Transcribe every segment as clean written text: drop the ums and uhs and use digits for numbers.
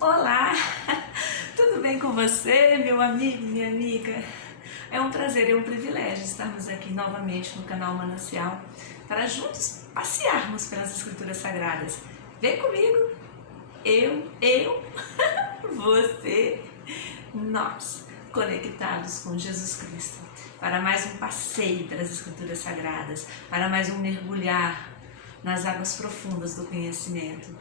Olá, tudo bem com você, meu amigo, minha amiga? É um prazer e um privilégio estarmos aqui novamente no canal Manancial para juntos passearmos pelas Escrituras Sagradas. Vem comigo, eu, você, nós, conectados com Jesus Cristo, para mais um passeio pelas Escrituras Sagradas, para mais um mergulhar nas águas profundas do conhecimento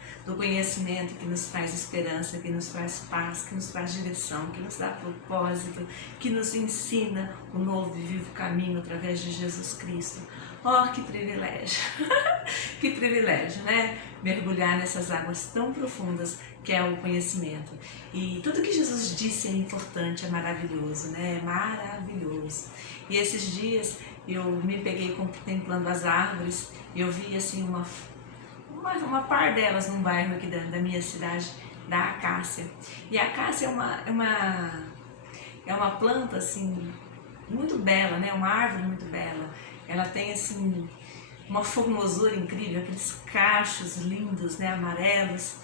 que nos traz esperança, que nos traz paz, que nos traz direção, que nos dá propósito, que nos ensina o novo e vivo caminho através de Jesus Cristo. Oh, que privilégio! Que privilégio, né? Mergulhar nessas águas tão profundas que é o conhecimento. E tudo que Jesus disse é importante, é maravilhoso, né? É maravilhoso. E esses dias eu me peguei contemplando as árvores e eu vi assim uma par delas num bairro aqui da minha cidade, da acácia. E a acácia é uma planta assim muito bela, né? Uma árvore muito bela. Ela tem assim uma formosura incrível, aqueles cachos lindos, né? Amarelos,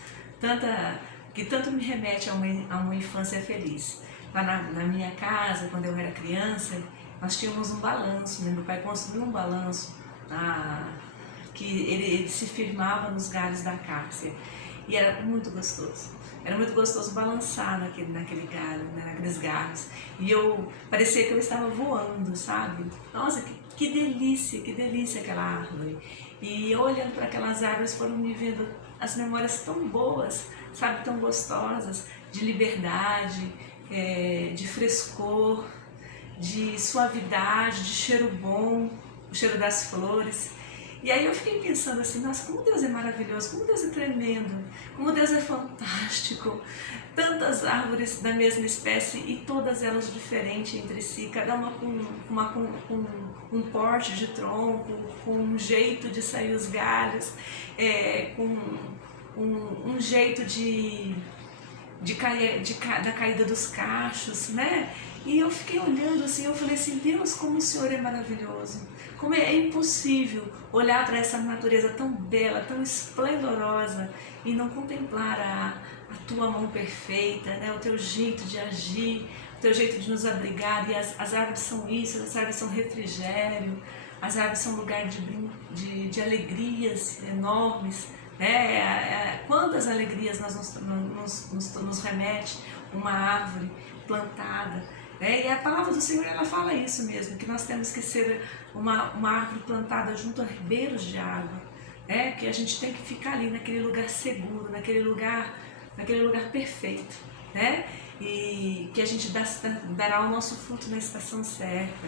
que tanto me remete a uma infância feliz. Lá na minha casa, quando eu era criança, nós tínhamos um balanço, né? Meu pai construiu um balanço que ele se firmava nos galhos da acácia e era muito gostoso. Era muito gostoso balançar naquele galho, né? Naqueles galhos. E parecia que eu estava voando, sabe? Nossa, que delícia aquela árvore. E eu olhando para aquelas árvores foram me vendo as memórias tão boas, sabe? Tão gostosas, de liberdade, de frescor, de suavidade, de cheiro bom, o cheiro das flores. E aí eu fiquei pensando assim, nossa, como Deus é maravilhoso, como Deus é tremendo, como Deus é fantástico. Tantas árvores da mesma espécie e todas elas diferentes entre si, cada uma com um porte de tronco, com um jeito de sair os galhos, com um jeito da caída dos cachos, né? E eu fiquei olhando assim, eu falei assim, Deus, como o Senhor é maravilhoso. Como é impossível olhar para essa natureza tão bela, tão esplendorosa e não contemplar a tua mão perfeita, né? O teu jeito de agir, o teu jeito de nos abrigar. E as árvores são isso, as árvores são refrigério, as árvores são lugar de alegrias enormes. Quantas alegrias nos remete uma árvore plantada. E a palavra do Senhor ela fala isso mesmo, que nós temos que ser uma árvore plantada junto a ribeiros de água, que a gente tem que ficar ali naquele lugar seguro, naquele lugar perfeito, e que a gente dará o nosso fruto na estação certa.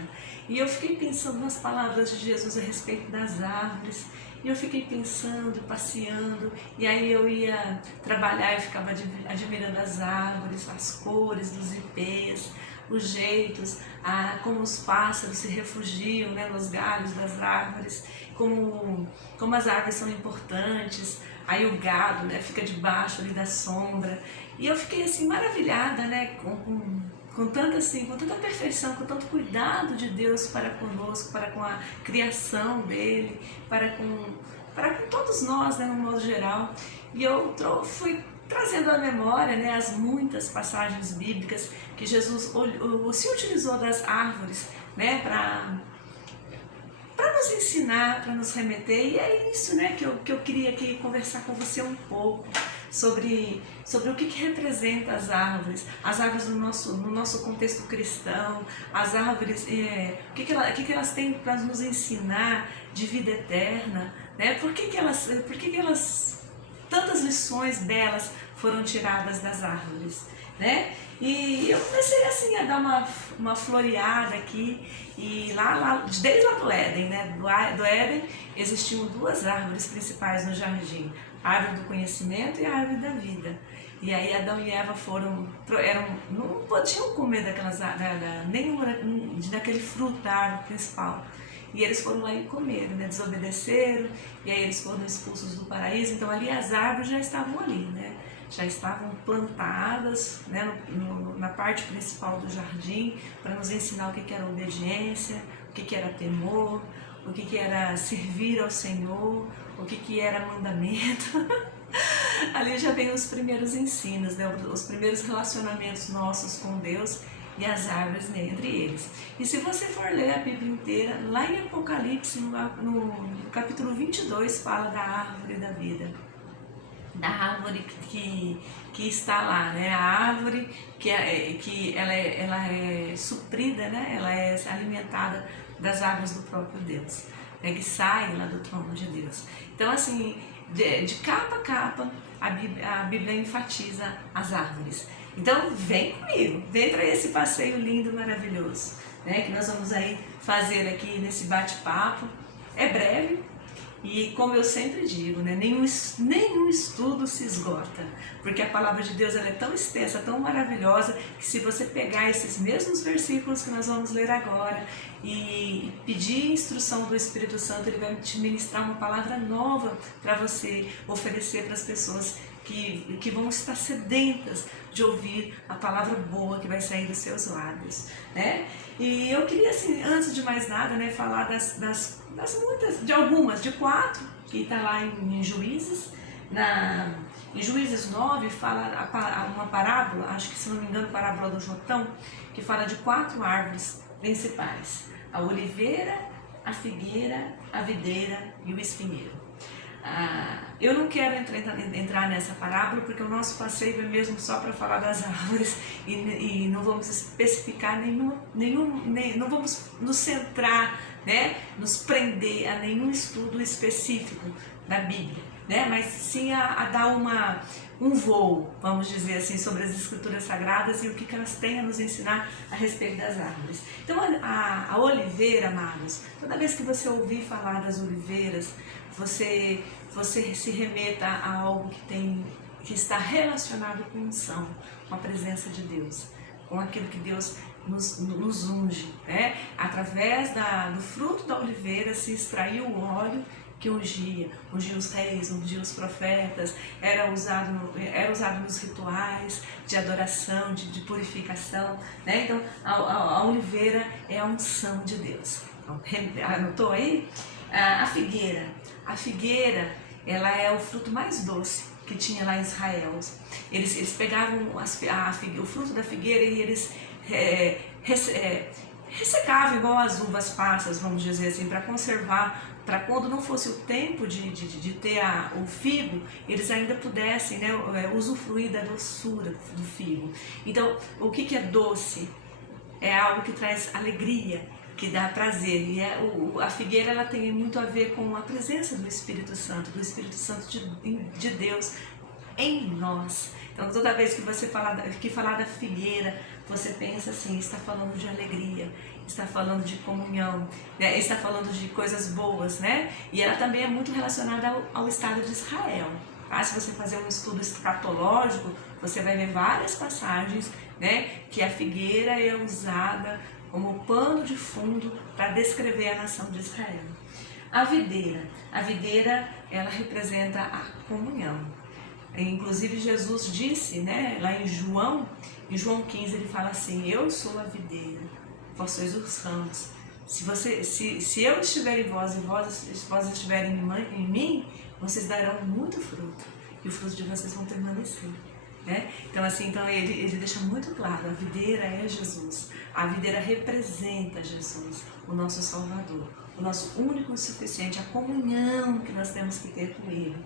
E eu fiquei pensando nas palavras de Jesus a respeito das árvores, e eu fiquei pensando, passeando, e aí eu ia trabalhar e ficava admirando as árvores, as cores dos ipês, os jeitos, como os pássaros se refugiam, né, nos galhos das árvores, como as árvores são importantes, aí o gado, né, fica debaixo ali da sombra. E eu fiquei assim maravilhada, né, com tanta perfeição, com tanto cuidado de Deus para conosco, para com a criação dele, para com todos nós, né, no modo geral. E eu fui trazendo à memória, né, as muitas passagens bíblicas que Jesus se utilizou das árvores, né, para nos ensinar, para nos remeter. E é isso, né, que eu queria aqui conversar com você um pouco sobre o que representa as árvores no nosso contexto cristão, as árvores, o que elas têm para nos ensinar de vida eterna, né? Por que elas tantas lições belas foram tiradas das árvores, né? E eu comecei assim a dar uma floreada aqui, e desde lá do Éden, né? Do Éden existiam duas árvores principais no jardim, a árvore do conhecimento e a árvore da vida. E aí Adão e Eva não podiam comer nenhuma daquele fruto da árvore principal. E eles foram lá e comeram, né? Desobedeceram, e aí eles foram expulsos do paraíso. Então ali as árvores já estavam ali, né? Já estavam plantadas, né, na parte principal do jardim, para nos ensinar o que era obediência, o que era temor, o que era servir ao Senhor, o que era mandamento. ali já vem os primeiros ensinos, né? Os primeiros relacionamentos nossos com Deus e as árvores, né, entre eles. E se você for ler a Bíblia inteira, lá em Apocalipse, no capítulo 22, fala da árvore da vida. Da árvore que está lá, né? A árvore que ela é suprida, né? Ela é alimentada das águas do próprio Deus, né? Que saem lá do trono de Deus. Então, assim, de capa a capa, a Bíblia enfatiza as árvores. Então, vem comigo, vem para esse passeio lindo, maravilhoso, né? Que nós vamos aí fazer aqui nesse bate-papo. É breve. E como eu sempre digo, né, nenhum estudo se esgota, porque a palavra de Deus ela é tão extensa, tão maravilhosa, que se você pegar esses mesmos versículos que nós vamos ler agora e pedir instrução do Espírito Santo, ele vai te ministrar uma palavra nova para você oferecer para as pessoas que vão estar sedentas de ouvir a palavra boa que vai sair dos seus lábios, né? E eu queria, assim, antes de mais nada, né, falar das muitas, de algumas, de 4, que está lá em Juízes. Em Juízes 9 fala uma parábola, acho que se não me engano, parábola do Jotão, que fala de 4 árvores principais: a oliveira, a figueira, a videira e o espinheiro. Eu não quero entrar nessa parábola porque o nosso passeio é mesmo só para falar das árvores e não vamos especificar não vamos nos centrar, né, nos prender a nenhum estudo específico da Bíblia, né, mas sim a dar um voo, vamos dizer assim, sobre as Escrituras Sagradas e o que elas têm a nos ensinar a respeito das árvores. Então a oliveira, amados, toda vez que você ouvir falar das oliveiras, você se remeta a algo que está relacionado com unção, com a presença de Deus, com aquilo que Deus nos unge, né? Através do fruto da oliveira se extraiu o óleo que ungia os reis, ungia os profetas, era usado nos rituais de adoração, de purificação, né? Então a oliveira é a unção de Deus. Anotou aí? A figueira, ela é o fruto mais doce que tinha lá em Israel. Eles pegavam o fruto da figueira e eles ressecavam igual as uvas passas, vamos dizer assim, para conservar, para quando não fosse o tempo de ter o figo, eles ainda pudessem, né, usufruir da doçura do figo. Então, o que é doce? É algo que traz alegria, que dá prazer, e a figueira ela tem muito a ver com a presença do Espírito Santo de Deus em nós. Então toda vez que você falar da figueira, você pensa assim, está falando de alegria, está falando de comunhão, né? Está falando de coisas boas, né? E ela também é muito relacionada ao Estado de Israel. Tá? Se você fazer um estudo escatológico, você vai ver várias passagens, né, que a figueira é usada como pano de fundo para descrever a nação de Israel. A videira, ela representa a comunhão. Inclusive Jesus disse, né, lá em João 15, ele fala assim: eu sou a videira, vós sois os ramos. Se eu estiver em vós e vós estiverem em mim, vocês darão muito fruto, e o fruto de vocês vão permanecer. Né? Então ele deixa muito claro, a videira é Jesus, a videira representa Jesus, o nosso Salvador, o nosso único e suficiente, a comunhão que nós temos que ter com Ele.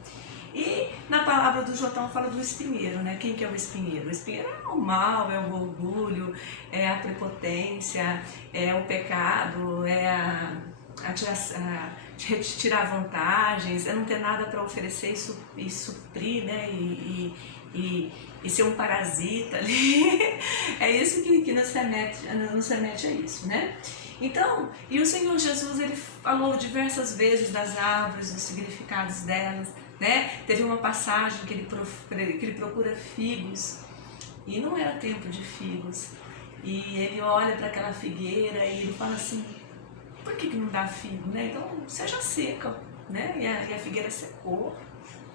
E na palavra do Jotão fala do espinheiro, né? Quem que é o espinheiro? O espinheiro é o mal, é o orgulho, é a prepotência, é o pecado, é tirar vantagens, é não ter nada para oferecer e suprir, né? E ser um parasita ali. É isso que nos remete a isso, né? Então, e o Senhor Jesus, ele falou diversas vezes das árvores, dos significados delas, né? Teve uma passagem que ele procura figos e não era tempo de figos. E ele olha para aquela figueira e ele fala assim: por que não dá figo, né? Então, seja seca, né? E a figueira secou,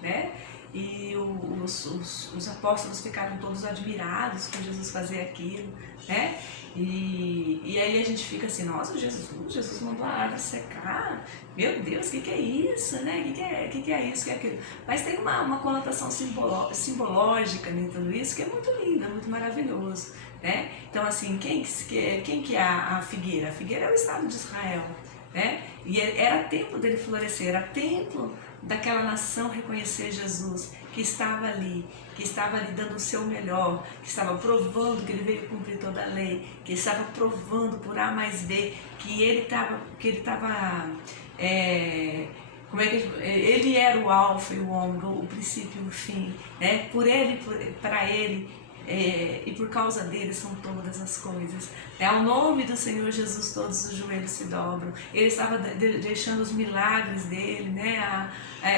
né? E os apóstolos ficaram todos admirados com Jesus fazer aquilo, né? E aí a gente fica assim, nossa, Jesus mandou a árvore secar, meu Deus, o que é isso, né? O que é isso, que é aquilo? Mas tem uma conotação simbológica em tudo isso que é muito linda, muito maravilhoso, né? Então assim, quem que é a figueira? A figueira é o Estado de Israel, né? E era tempo dele florescer, era tempo daquela nação reconhecer Jesus, que estava ali dando o seu melhor, que estava provando que ele veio cumprir toda a lei, que estava provando por A mais B que ele estava, ele era o alfa e o ômega, o princípio e o fim, né? Para ele, e por causa dele são todas as coisas. Ao nome do Senhor Jesus todos os joelhos se dobram. Ele estava deixando os milagres dele, né?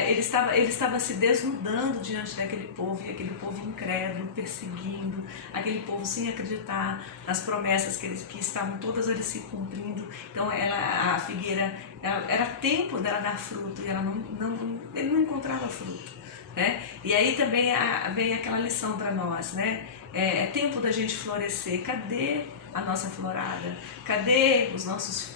Ele estava se desnudando diante daquele povo, e aquele povo incrédulo, perseguindo, aquele povo sem acreditar nas promessas que estavam todas ali se cumprindo. Então a figueira, era tempo dela dar fruto, e ele não encontrava fruto, né? E aí também vem aquela lição para nós, né? É tempo da gente florescer. Cadê a nossa florada? Cadê os nossos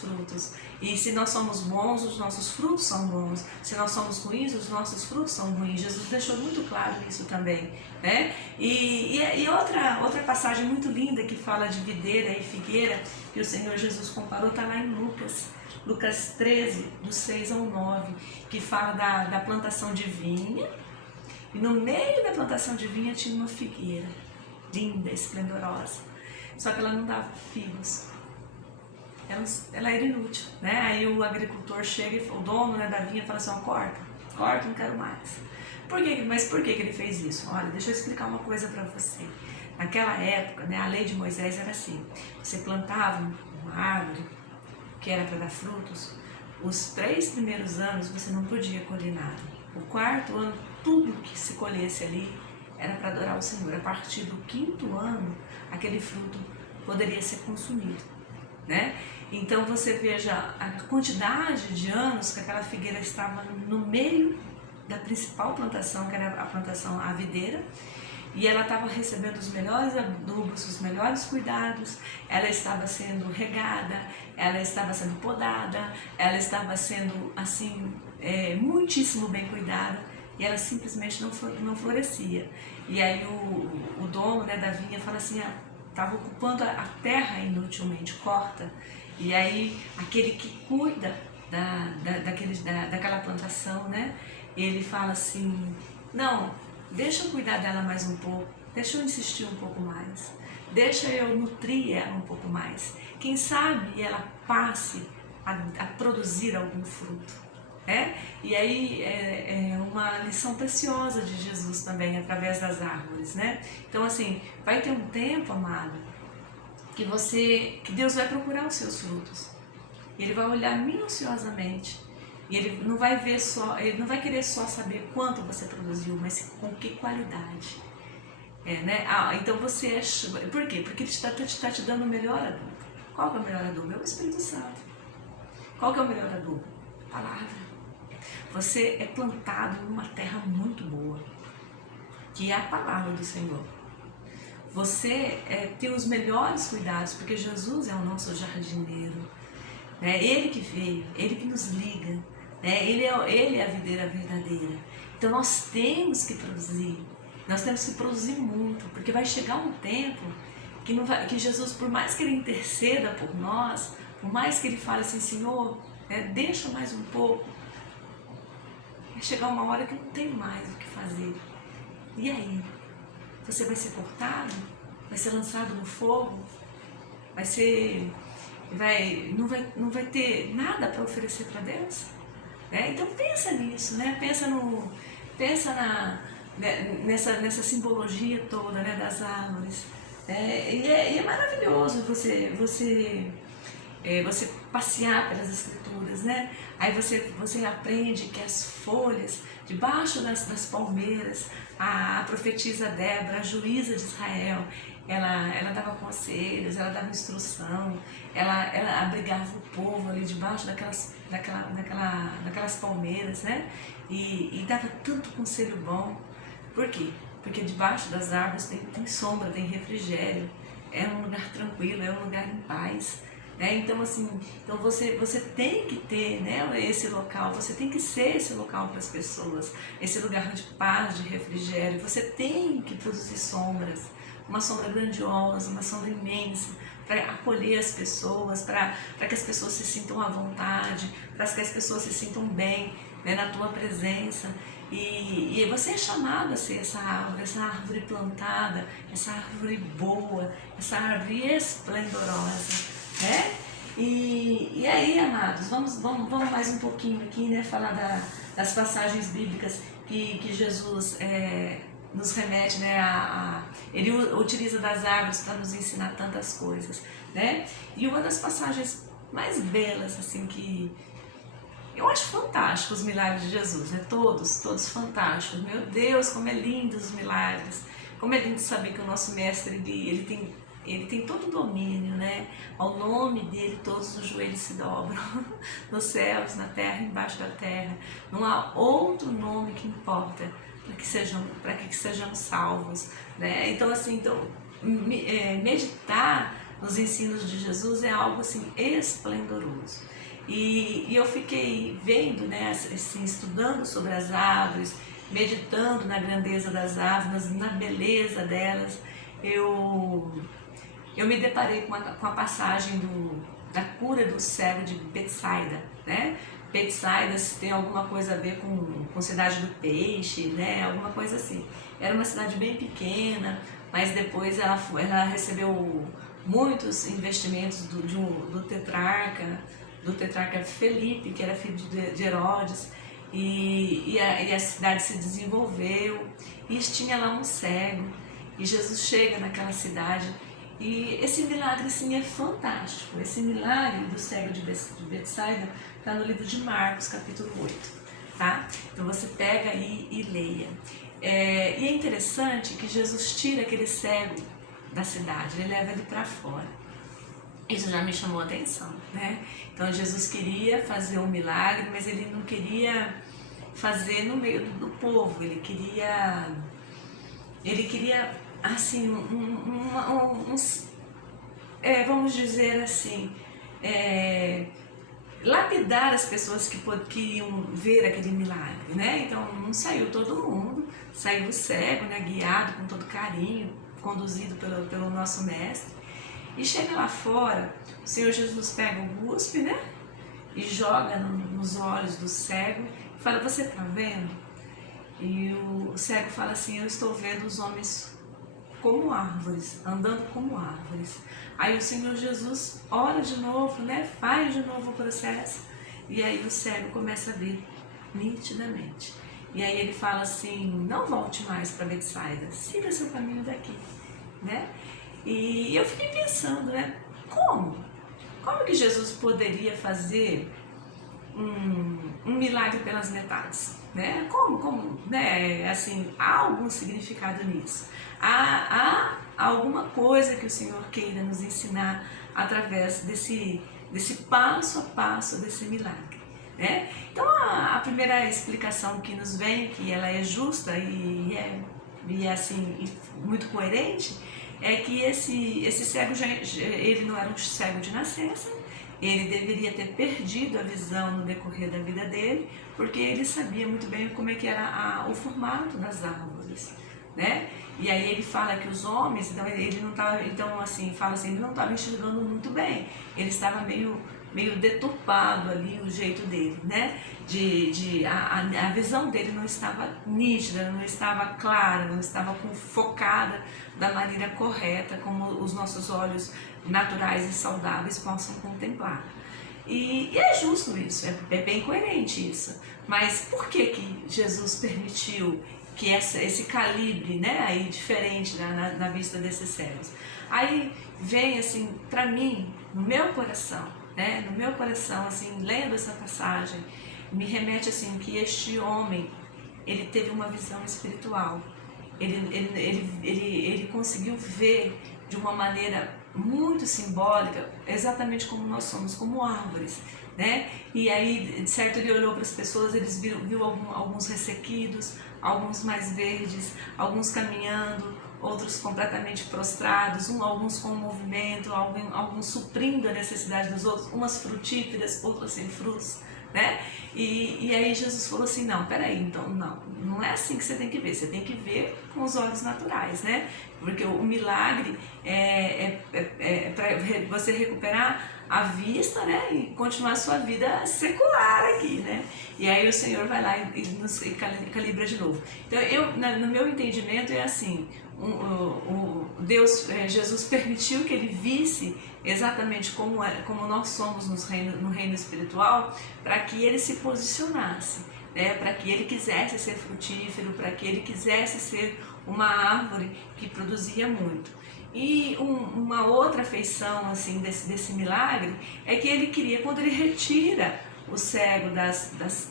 frutos? E se nós somos bons, os nossos frutos são bons. Se nós somos ruins, os nossos frutos são ruins. Jesus deixou muito claro isso também, né? E outra passagem muito linda que fala de videira e figueira, que o Senhor Jesus comparou, está lá em Lucas 13, do 6 ao 9, que fala da plantação de vinha. E no meio da plantação de vinha tinha uma figueira, linda, esplendorosa. Só que ela não dava figos. Ela era inútil, né? Aí o agricultor chega, o dono, né, da vinha, fala assim, corta, não quero mais. Mas por que ele fez isso? Olha, deixa eu explicar uma coisa para você. Naquela época, né, a lei de Moisés era assim, você plantava uma árvore que era para dar frutos, os 3 primeiros anos você não podia colher nada. O 4º ano, tudo que se colhesse ali era para adorar o Senhor. A partir do 5º ano, aquele fruto poderia ser consumido, né? Então você veja a quantidade de anos que aquela figueira estava no meio da principal plantação, que era a plantação a videira, e ela estava recebendo os melhores adubos, os melhores cuidados, ela estava sendo regada, ela estava sendo podada, ela estava sendo assim, muitíssimo bem cuidada, e ela simplesmente não florescia. E aí o dono, né, da vinha fala assim, estava ocupando a terra inutilmente, corta. E aí aquele que cuida daquela plantação, né, ele fala assim, não, deixa eu cuidar dela mais um pouco, deixa eu insistir um pouco mais, deixa eu nutrir ela um pouco mais. Quem sabe ela passe a produzir algum fruto. E aí é uma lição preciosa de Jesus também, através das árvores, né? Então assim, vai ter um tempo, amado, que Deus vai procurar os seus frutos. Ele vai olhar minuciosamente. E ele não vai querer só saber quanto você produziu, mas com que qualidade. Né? Então você por quê? Porque ele está te dando o melhor adubo. Qual que é o melhor adubo? É o Espírito Santo. Qual que é o melhor adubo? A palavra. Você é plantado numa terra muito boa, que é a palavra do Senhor. Você tem os melhores cuidados, porque Jesus é o nosso jardineiro. Né? Ele que veio, ele que nos liga. Ele é a videira verdadeira. Então nós temos que produzir muito, porque vai chegar um tempo que Jesus, por mais que ele interceda por nós, por mais que ele fale assim, Senhor, deixa mais um pouco, vai chegar uma hora que não tem mais o que fazer. E aí? Você vai ser cortado? Vai ser lançado no fogo? Não vai ter nada para oferecer para Deus? Então pensa nisso, né? Nessa simbologia toda, né, das árvores. E é maravilhoso você passear pelas escrituras, né? Aí você aprende que as folhas debaixo das palmeiras, a profetisa Débora, a juíza de Israel, ela dava conselhos, ela dava instrução, ela abrigava o povo ali debaixo daquelas palmeiras, né? E dava tanto conselho bom. Por quê? Porque debaixo das árvores tem sombra, tem refrigério. é um lugar tranquilo, é um lugar em paz. Então, assim, então você tem que ter, né, esse local, você tem que ser esse local para as pessoas, esse lugar de paz, de refrigério. Você tem que produzir sombras, uma sombra grandiosa, uma sombra imensa, para acolher as pessoas, para que as pessoas se sintam à vontade, para que as pessoas se sintam bem, né, na tua presença. E você é chamado a ser essa árvore plantada, essa árvore boa, essa árvore esplendorosa. E aí, amados, vamos mais um pouquinho aqui, né, falar das passagens bíblicas que Jesus nos remete, né, ele utiliza das árvores para nos ensinar tantas coisas, né? E uma das passagens mais belas, assim, que eu acho fantástico os milagres de Jesus, né? Todos fantásticos. Meu Deus, como é lindo os milagres, como é lindo saber que o nosso mestre, ele tem todo o domínio, né? Ao nome dele todos os joelhos se dobram, nos céus, na terra, embaixo da terra. Não há outro nome que importa para que sejamos salvos, né? Então, assim, meditar nos ensinos de Jesus é algo assim esplendoroso. E eu fiquei vendo, né, assim, estudando sobre as árvores, meditando na grandeza das árvores, na beleza delas. Eu me deparei com a passagem da cura do cego de Betsaida, né? Betsaida tem alguma coisa a ver com cidade do peixe, né? Alguma coisa assim. Era uma cidade bem pequena, mas depois ela recebeu muitos investimentos do tetrarca Felipe, que era filho de Herodes, e a cidade se desenvolveu, e tinha lá um cego, e Jesus chega naquela cidade. E esse milagre, assim, é fantástico. Esse milagre do cego de Betsaida está no livro de Marcos, capítulo 8, tá? Então você pega aí e leia. E é interessante que Jesus tira aquele cego da cidade, ele leva ele para fora. Isso já me chamou a atenção, né? Então Jesus queria fazer um milagre, mas ele não queria fazer no meio do povo, ele queria assim, vamos dizer assim, lapidar as pessoas que iam ver aquele milagre, né? Então não saiu todo mundo, saiu o cego, né, guiado com todo carinho, conduzido pelo nosso mestre. E chega lá fora, o Senhor Jesus pega o cuspe, né, e joga nos olhos do cego e fala: você está vendo? E o cego fala assim: eu estou vendo os homens como árvores, andando como árvores. Aí o Senhor Jesus ora de novo, né? Faz de novo o processo, e aí o cego começa a ver nitidamente. E aí ele fala assim: não volte mais para Betsaida, siga seu caminho daqui, né? E eu fiquei pensando, né? Como que Jesus poderia fazer um milagre pelas metades, né? Como, né? Assim, há algum significado nisso. Há alguma coisa que o Senhor queira nos ensinar através desse passo a passo desse milagre, né? Então a primeira explicação que nos vem, que ela é justa e assim, muito coerente, é que esse cego, ele não era um cego de nascença. Ele deveria ter perdido a visão no decorrer da vida dele, porque ele sabia muito bem como é que era o formato das árvores, né? E aí ele fala que os homens, então ele não estava, então assim, fala assim, ele não estava enxergando muito bem, ele estava meio deturpado ali, o jeito dele, né? A visão dele não estava nítida, não estava clara, não estava focada da maneira correta, como os nossos olhos naturais e saudáveis possam contemplar. E é justo isso, é bem coerente isso. Mas por que Jesus permitiu que esse calibre, né, aí diferente na vista desses cegos? Aí vem assim, para mim, no meu coração, né, assim, lendo essa passagem, me remete assim que este homem, ele teve uma visão espiritual. Ele conseguiu ver de uma maneira muito simbólica, exatamente como nós somos, como árvores, né? E aí, de certo, ele olhou para as pessoas, viu alguns ressequidos, alguns mais verdes, alguns caminhando, outros completamente prostrados, alguns com movimento, alguns suprindo a necessidade dos outros, umas frutíferas, outras sem frutos, né? E aí Jesus falou assim, não, peraí, então não é assim que você tem que ver, você tem que ver com os olhos naturais, né? Porque o milagre é para você recuperar a vista, né? E continuar a sua vida secular aqui, né? E aí o Senhor vai lá e nos calibra de novo. Então, no meu entendimento é assim, Jesus permitiu que ele visse exatamente como nós somos no reino espiritual, para que ele se posicionasse, né? Para que ele quisesse ser frutífero, para que ele quisesse ser uma árvore que produzia muito. E uma outra feição assim, desse milagre é que ele queria, quando ele retira o cego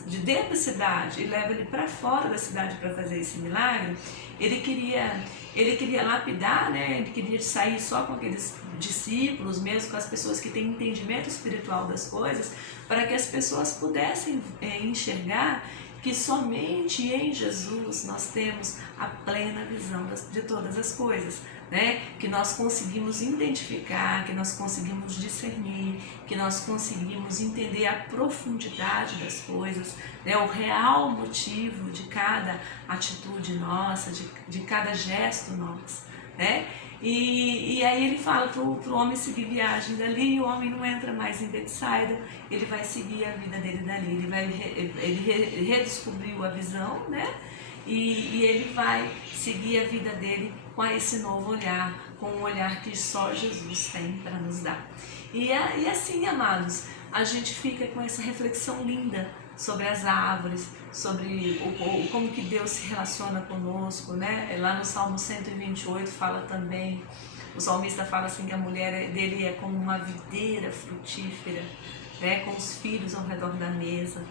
de dentro da cidade e leva ele para fora da cidade para fazer esse milagre, ele queria lapidar, né? Ele queria sair só com aqueles discípulos, mesmo com as pessoas que têm entendimento espiritual das coisas, para que as pessoas pudessem enxergar que somente em Jesus nós temos a plena visão de todas as coisas, né? Que nós conseguimos identificar, que nós conseguimos discernir, que nós conseguimos entender a profundidade das coisas, né? O real motivo de cada atitude nossa, de cada gesto nosso, né? E aí ele fala para o homem seguir viagem dali, e o homem não entra mais em Betsaida, ele vai seguir a vida dele dali, ele redescobriu a visão, né? E ele vai seguir a vida dele com esse novo olhar, com um olhar que só Jesus tem para nos dar. E assim, amados, a gente fica com essa reflexão linda sobre as árvores, sobre como que Deus se relaciona conosco, né? Lá no Salmo 128 fala também, o salmista fala assim que a mulher dele é como uma videira frutífera, né? Com os filhos ao redor da mesa.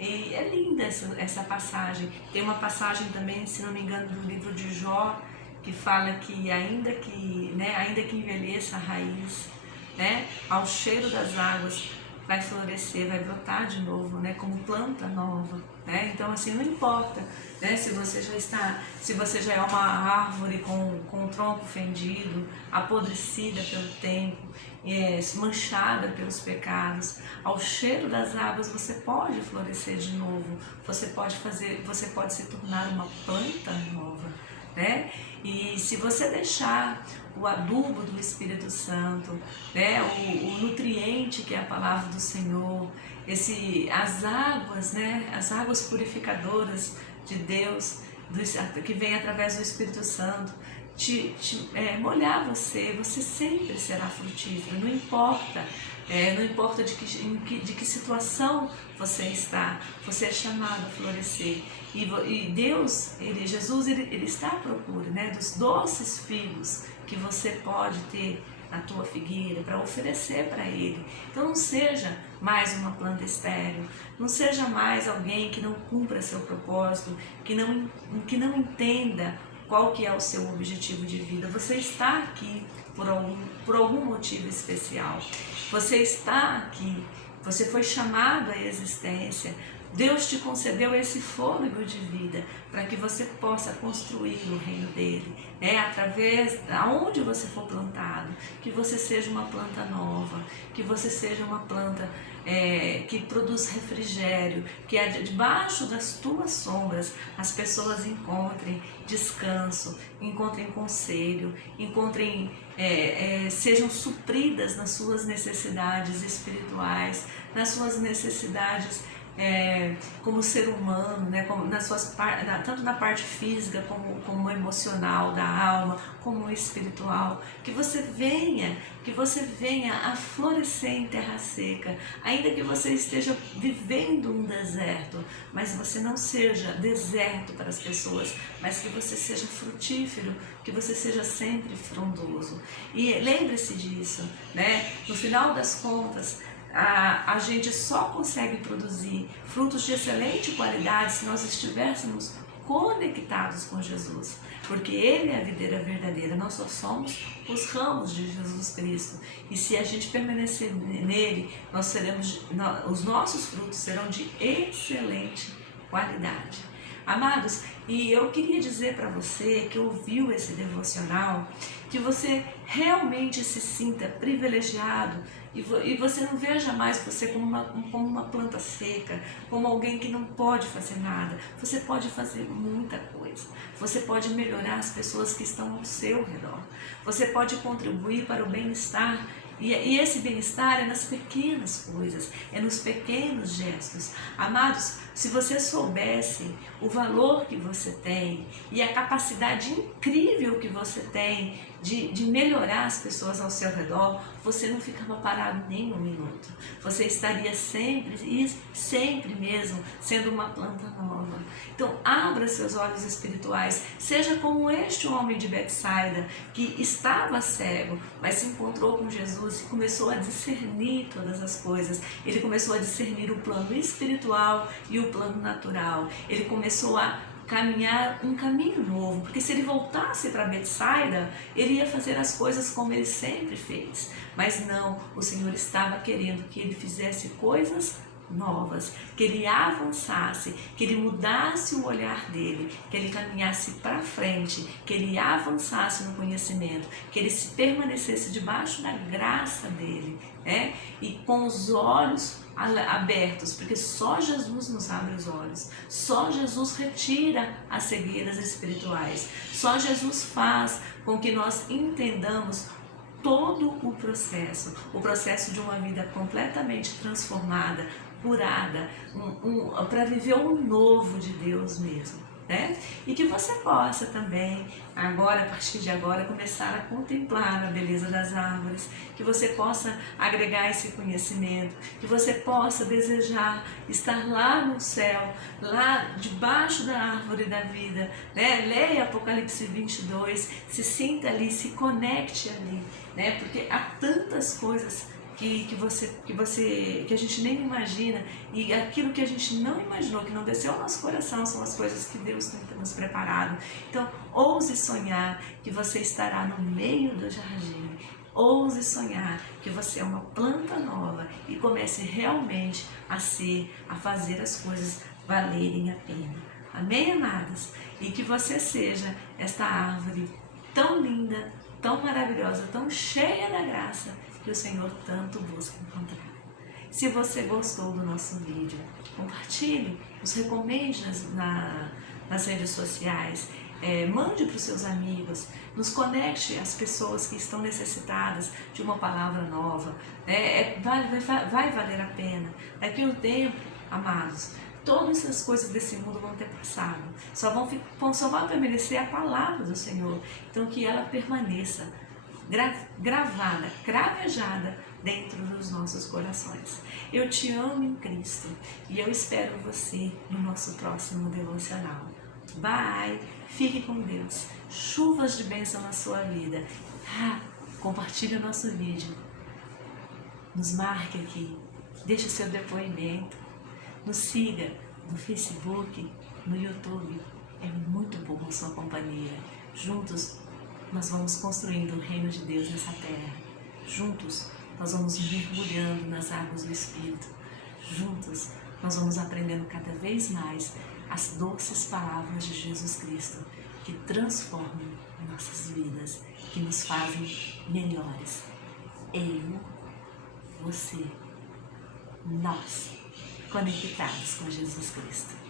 E é linda essa passagem. Tem uma passagem também, se não me engano, do livro de Jó, que fala que ainda que envelheça a raiz, né? Ao cheiro das águas vai florescer, vai brotar de novo, né? Como planta nova, né? Então assim, não importa, né? Se você já é uma árvore com o tronco fendido, apodrecida pelo tempo, manchada pelos pecados, ao cheiro das águas você pode florescer de novo, você pode se tornar uma planta nova, né? E se você deixar o adubo do Espírito Santo, né, o nutriente que é a palavra do Senhor, as águas, né, as águas purificadoras de Deus, que vem através do Espírito Santo, molhar você sempre será frutífero, não importa. Não importa de que situação você está, você é chamado a florescer. E Deus, Jesus, ele está à procura, né, dos doces filhos que você pode ter na tua figueira para oferecer para Ele. Então não seja mais uma planta estéril, não seja mais alguém que não cumpra seu propósito, que não entenda qual que é o seu objetivo de vida. Você está aqui por algum motivo especial. Você está aqui, você foi chamado à existência. Deus te concedeu esse fôlego de vida para que você possa construir o reino dele, através aonde você for plantado, que você seja uma planta nova, que você seja uma planta que produz refrigério, que debaixo das tuas sombras as pessoas encontrem descanso, encontrem conselho, sejam supridas nas suas necessidades espirituais, nas suas necessidades como ser humano, né, tanto na parte física como emocional da alma, como espiritual, que você venha a florescer em terra seca, ainda que você esteja vivendo um deserto, mas você não seja deserto para as pessoas, mas que você seja frutífero, que você seja sempre frondoso. E lembre-se disso, né? No final das contas, a gente só consegue produzir frutos de excelente qualidade se nós estivéssemos conectados com Jesus, porque Ele é a videira verdadeira, nós só somos os ramos de Jesus Cristo, e se a gente permanecer nele, os nossos frutos serão de excelente qualidade. Amados, e eu queria dizer para você que ouviu esse devocional, que você realmente se sinta privilegiado e você não veja mais você como uma planta seca, como alguém que não pode fazer nada. Você pode fazer muita coisa. Você pode melhorar as pessoas que estão ao seu redor. Você pode contribuir para o bem-estar. E esse bem-estar é nas pequenas coisas, é nos pequenos gestos. Amados, se você soubesse o valor que você tem e a capacidade incrível que você tem de melhorar as pessoas ao seu redor, você não ficava parado nem um minuto. Você estaria sempre, e sempre mesmo, sendo uma planta nova. Então, abra seus olhos espirituais, seja como este homem de Betsaida, que estava cego, mas se encontrou com Jesus e começou a discernir todas as coisas. Ele começou a discernir o plano espiritual e o plano natural. Ele começou a caminhar um caminho novo, porque se ele voltasse para Betsaida, ele ia fazer as coisas como ele sempre fez. Mas não, o Senhor estava querendo que ele fizesse coisas novas, que ele avançasse, que ele mudasse o olhar dele, que ele caminhasse para frente, que ele avançasse no conhecimento, que ele se permanecesse debaixo da graça dele, né? E com os olhos abertos, porque só Jesus nos abre os olhos, só Jesus retira as cegueiras espirituais, só Jesus faz com que nós entendamos todo o processo de uma vida completamente transformada, curada, para viver o novo de Deus mesmo, né? E que você possa também, agora, a partir de agora, começar a contemplar a beleza das árvores, que você possa agregar esse conhecimento, que você possa desejar estar lá no céu, lá debaixo da árvore da vida, né? Leia Apocalipse 22, se sinta ali, se conecte ali, né? Porque há tantas coisas que a gente nem imagina, e aquilo que a gente não imaginou, que não desceu ao nosso coração, são as coisas que Deus tem nos preparado. Então, ouse sonhar que você estará no meio do jardim. Ouse sonhar que você é uma planta nova e comece realmente a fazer as coisas valerem a pena. Amém, amados? E que você seja esta árvore tão linda, tão maravilhosa, tão cheia da graça que o Senhor tanto busca encontrar. Se você gostou do nosso vídeo, compartilhe, nos recomende nas redes sociais, mande para os seus amigos, nos conecte às pessoas que estão necessitadas de uma palavra nova. Vai valer a pena. Daqui a um tempo, amados, todas as coisas desse mundo vão ter passado. Só vai permanecer a palavra do Senhor. Então que ela permaneça gravada, cravejada dentro dos nossos corações. Eu te amo em Cristo e eu espero você no nosso próximo devocional. Bye! Fique com Deus. Chuvas de bênção na sua vida. Compartilhe o nosso vídeo. Nos marque aqui. Deixe o seu depoimento. Nos siga no Facebook, no YouTube. É muito bom a sua companhia. Juntos nós vamos construindo o reino de Deus nessa terra. Juntos nós vamos mergulhando nas águas do Espírito. Juntos nós vamos aprendendo cada vez mais as doces palavras de Jesus Cristo, que transformam nossas vidas, que nos fazem melhores. Eu, você, nós, conectados com Jesus Cristo.